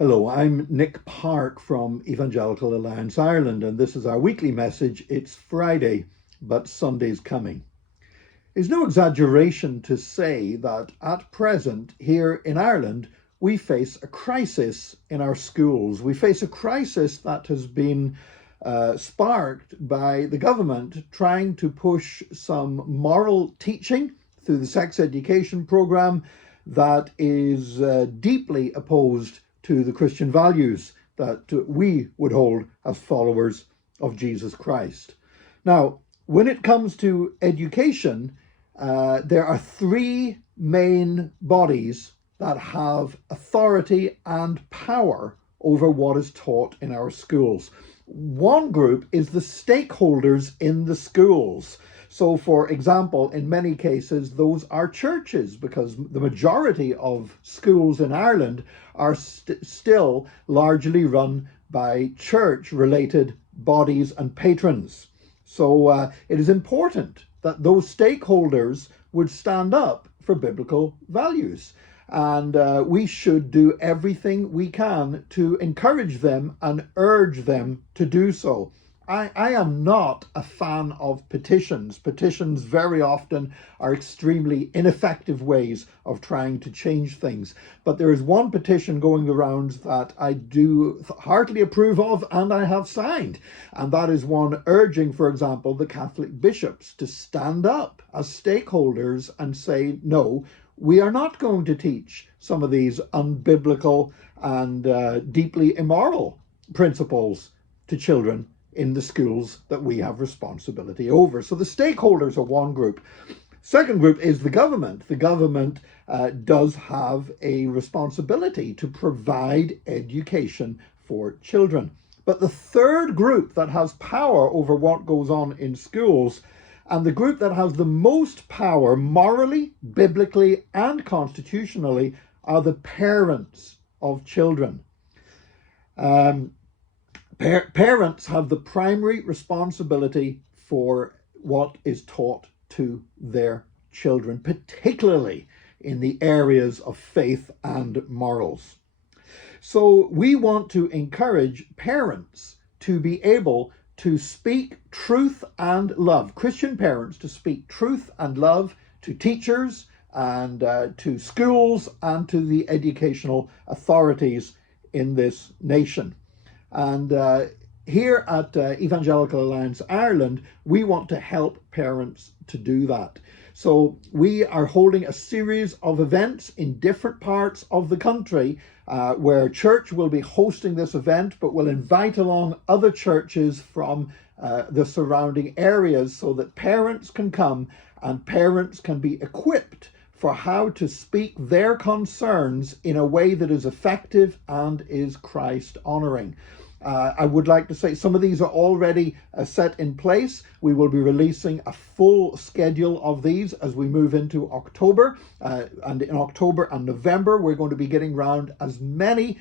Hello, I'm Nick Park from Evangelical Alliance Ireland, and this is our weekly message. It's Friday, but Sunday's coming. It's no exaggeration to say that at present, here in Ireland, we face a crisis in our schools. We face a crisis that has been sparked by the government trying to push some moral teaching through the sex education program that is deeply opposed to the Christian values that we would hold as followers of Jesus Christ. Now, when it comes to education, there are three main bodies that have authority and power over what is taught in our schools. One group is the stakeholders in the schools. So, for example, in many cases, those are churches, because the majority of schools in Ireland are still largely run by church-related bodies and patrons. So it is important that those stakeholders would stand up for biblical values. And we should do everything we can to encourage them and urge them to do so. I am not a fan of petitions. Petitions very often are extremely ineffective ways of trying to change things. But there is one petition going around that I do heartily approve of and I have signed. And that is one urging, for example, the Catholic bishops to stand up as stakeholders and say, no, we are not going to teach some of these unbiblical and deeply immoral principles to children in the schools that we have responsibility over. So the stakeholders are one group. Second group is the government. The government does have a responsibility to provide education for children. But the third group that has power over what goes on in schools, and the group that has the most power morally, biblically, and constitutionally, are the parents of children. Parents have the primary responsibility for what is taught to their children, particularly in the areas of faith and morals. So we want to encourage parents to be able to speak truth and love, Christian parents to speak truth and love to teachers and to schools and to the educational authorities in this nation. And here at Evangelical Alliance Ireland, we want to help parents to do that. So we are holding a series of events in different parts of the country where church will be hosting this event, but will invite along other churches from the surrounding areas so that parents can come and parents can be equipped for how to speak their concerns in a way that is effective and is Christ-honoring. I would like to say some of these are already set in place. We will be releasing a full schedule of these as we move into October. And in October and November, we're going to be getting around as many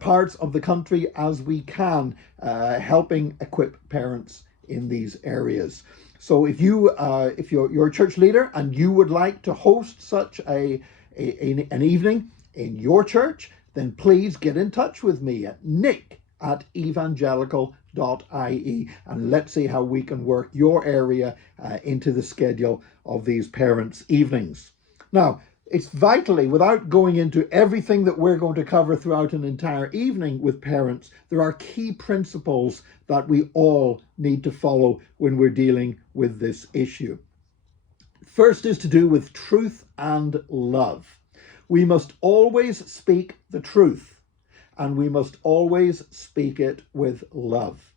parts of the country as we can, helping equip parents in these areas. So if you're a church leader and you would like to host such an evening in your church, then please get in touch with me at nick@evangelical.ie, and let's see how we can work your area into the schedule of these parents' evenings. Now, it's vitally, without going into everything that we're going to cover throughout an entire evening with parents, there are key principles that we all need to follow when we're dealing with this issue. First is to do with truth and love. We must always speak the truth, and we must always speak it with love.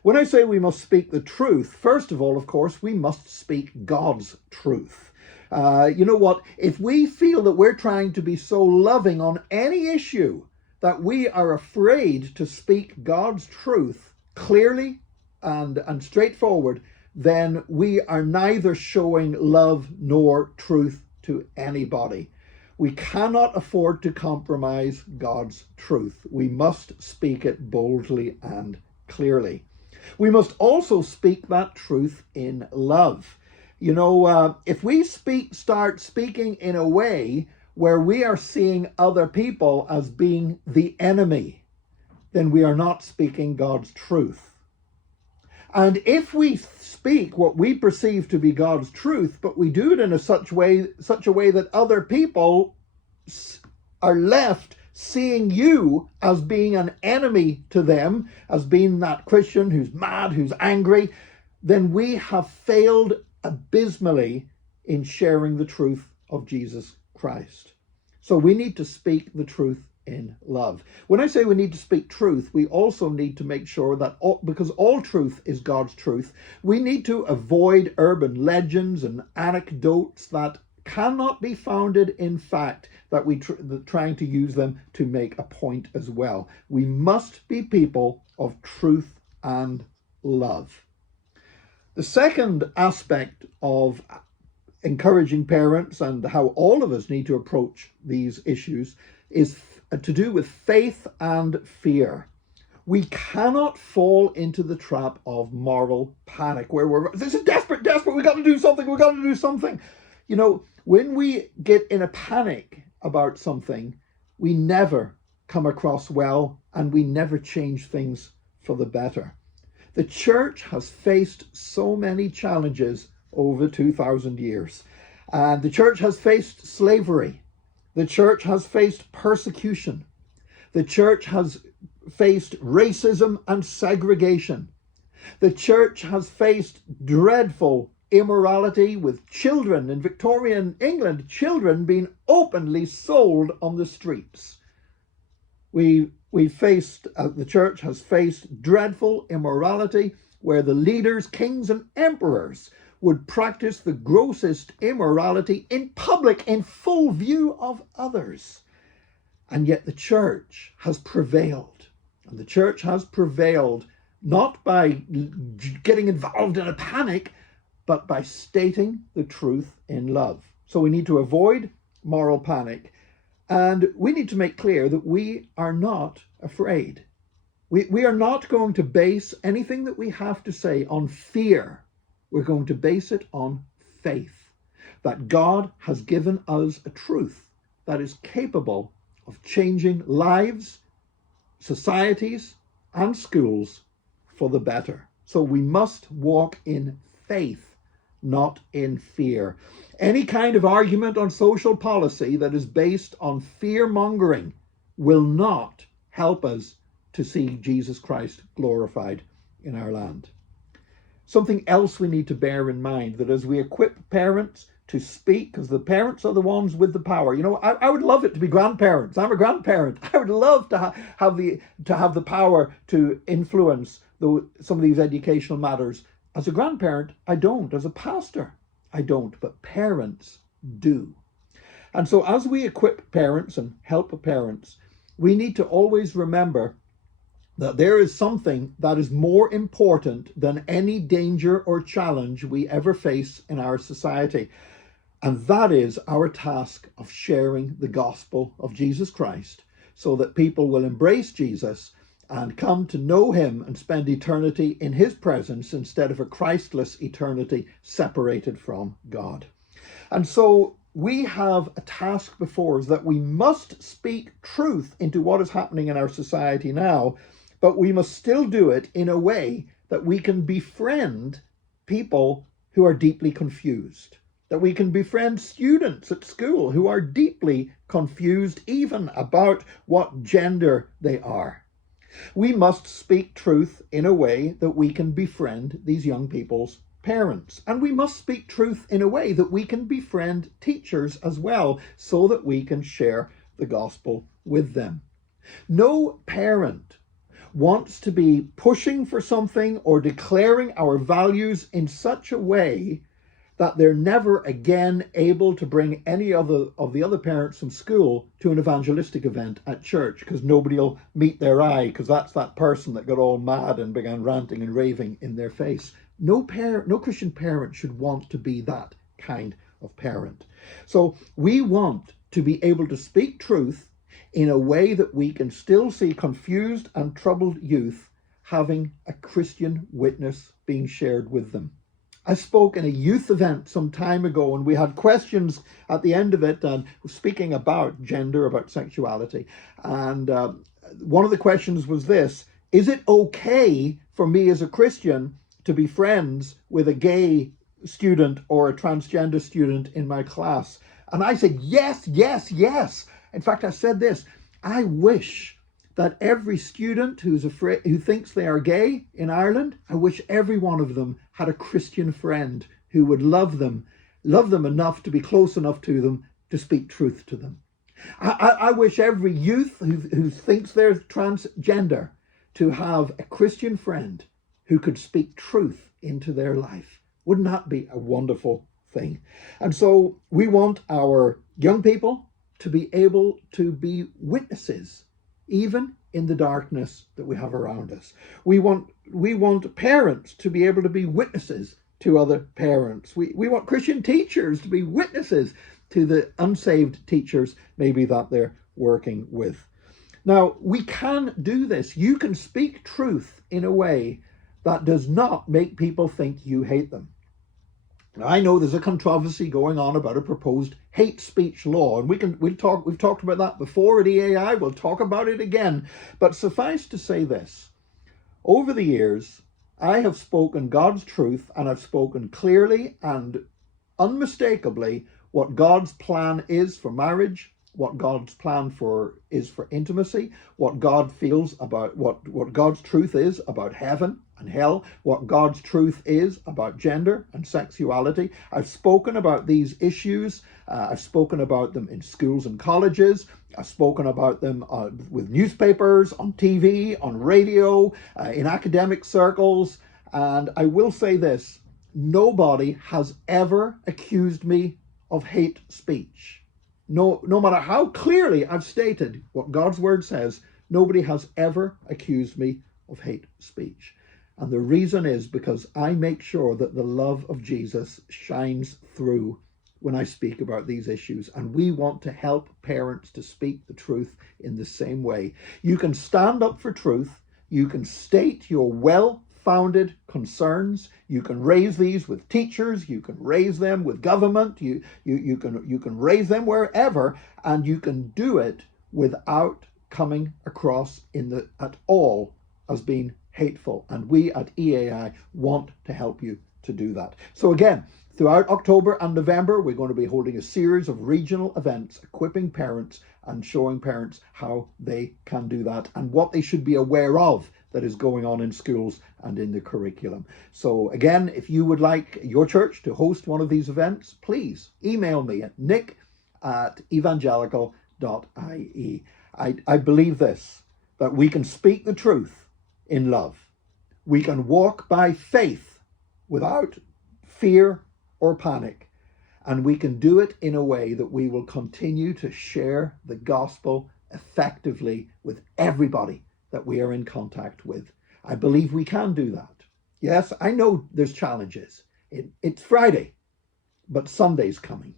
When I say we must speak the truth, first of all, of course, we must speak God's truth. You know what? If we feel that we're trying to be so loving on any issue that we are afraid to speak God's truth clearly and straightforward, then we are neither showing love nor truth to anybody. We cannot afford to compromise God's truth. We must speak it boldly and clearly. We must also speak that truth in love. You know, if we start speaking in a way where we are seeing other people as being the enemy, then we are not speaking God's truth. And if we speak what we perceive to be God's truth, but we do it in such a way that other people are left seeing you as being an enemy to them, as being that Christian who's mad, who's angry, then we have failed abysmally in sharing the truth of Jesus Christ. So we need to speak the truth in love. When I say we need to speak truth, we also need to make sure that, because all truth is God's truth, we need to avoid urban legends and anecdotes that cannot be founded in fact, that we trying to use them to make a point as well. We must be people of truth and love. The second aspect of encouraging parents and how all of us need to approach these issues is to do with faith and fear. We cannot fall into the trap of moral panic where this is desperate, we got to do something. You know, when we get in a panic about something, we never come across well and we never change things for the better. The church has faced so many challenges over 2,000 years. And the church has faced slavery. The church has faced persecution. The church has faced racism and segregation. The church has faced dreadful immorality with children in Victorian England, children being openly sold on the streets. The church has faced dreadful immorality where the leaders, kings and emperors would practice the grossest immorality in public, in full view of others. And yet the church has prevailed. And the church has prevailed not by getting involved in a panic, but by stating the truth in love. So we need to avoid moral panic. And we need to make clear that we are not afraid. We are not going to base anything that we have to say on fear. We're going to base it on faith, that God has given us a truth that is capable of changing lives, societies, and schools for the better. So we must walk in faith, not in fear. Any kind of argument on social policy that is based on fear-mongering will not help us to see Jesus Christ glorified in our land. Something else we need to bear in mind, that as we equip parents to speak, because the parents are the ones with the power. You know, I would love it to be grandparents. I'm a grandparent. I would love to have the power to influence some of these educational matters. As a grandparent, I don't. As a pastor, I don't. But parents do. And so as we equip parents and help parents, we need to always remember that there is something that is more important than any danger or challenge we ever face in our society. And that is our task of sharing the gospel of Jesus Christ so that people will embrace Jesus and come to know him and spend eternity in his presence instead of a Christless eternity separated from God. And so we have a task before us that we must speak truth into what is happening in our society now, but we must still do it in a way that we can befriend people who are deeply confused, that we can befriend students at school who are deeply confused even about what gender they are. We must speak truth in a way that we can befriend these young people's parents. And we must speak truth in a way that we can befriend teachers as well, so that we can share the gospel with them. No parent wants to be pushing for something or declaring our values in such a way that they're never again able to bring any of the other parents from school to an evangelistic event at church, because nobody will meet their eye, because that's that person that got all mad and began ranting and raving in their face. No Christian parent should want to be that kind of parent. So we want to be able to speak truth in a way that we can still see confused and troubled youth having a Christian witness being shared with them. I spoke in a youth event some time ago, and we had questions at the end of it, and speaking about gender, about sexuality. And one of the questions was this: is it okay for me as a Christian to be friends with a gay student or a transgender student in my class? And I said, yes, yes, yes. In fact, I said this: I wish that every student who thinks they are gay in Ireland, I wish every one of them had a Christian friend who would love them enough to be close enough to them to speak truth to them. I wish every youth who thinks they're transgender to have a Christian friend who could speak truth into their life. Wouldn't that be a wonderful thing? And so we want our young people to be able to be witnesses, even in the darkness that we have around us. We want parents to be able to be witnesses to other parents. We want Christian teachers to be witnesses to the unsaved teachers maybe that they're working with. Now, we can do this. You can speak truth in a way that does not make people think you hate them. Now, I know there's a controversy going on about a proposed hate speech law, and we've talked about that before at EAI. We'll talk about it again. But suffice to say this: over the years, I have spoken God's truth, and I've spoken clearly and unmistakably what God's plan is for marriage, what God's plan is for intimacy, what God feels about what God's truth is about heaven and hell, what God's truth is about gender and sexuality. I've spoken about these issues. I've spoken about them in schools and colleges. I've spoken about them with newspapers, on TV, on radio, in academic circles. And I will say this: nobody has ever accused me of hate speech. No matter how clearly I've stated what God's word says, nobody has ever accused me of hate speech. And the reason is because I make sure that the love of Jesus shines through when I speak about these issues. And we want to help parents to speak the truth in the same way. You can stand up for truth. You can state your well-founded concerns. You can raise these with teachers. You can raise them with government. You can raise them wherever, and you can do it without coming across at all as being hateful. And we at EAI want to help you to do that. So again, throughout October and November, we're going to be holding a series of regional events equipping parents and showing parents how they can do that and what they should be aware of that is going on in schools and in the curriculum. So again, if you would like your church to host one of these events, please email me at nick@evangelical.ie. I believe this, that we can speak the truth in love. We can walk by faith without fear or panic. And we can do it in a way that we will continue to share the gospel effectively with everybody that we are in contact with. I believe we can do that. Yes, I know there's challenges. It's Friday, but Sunday's coming.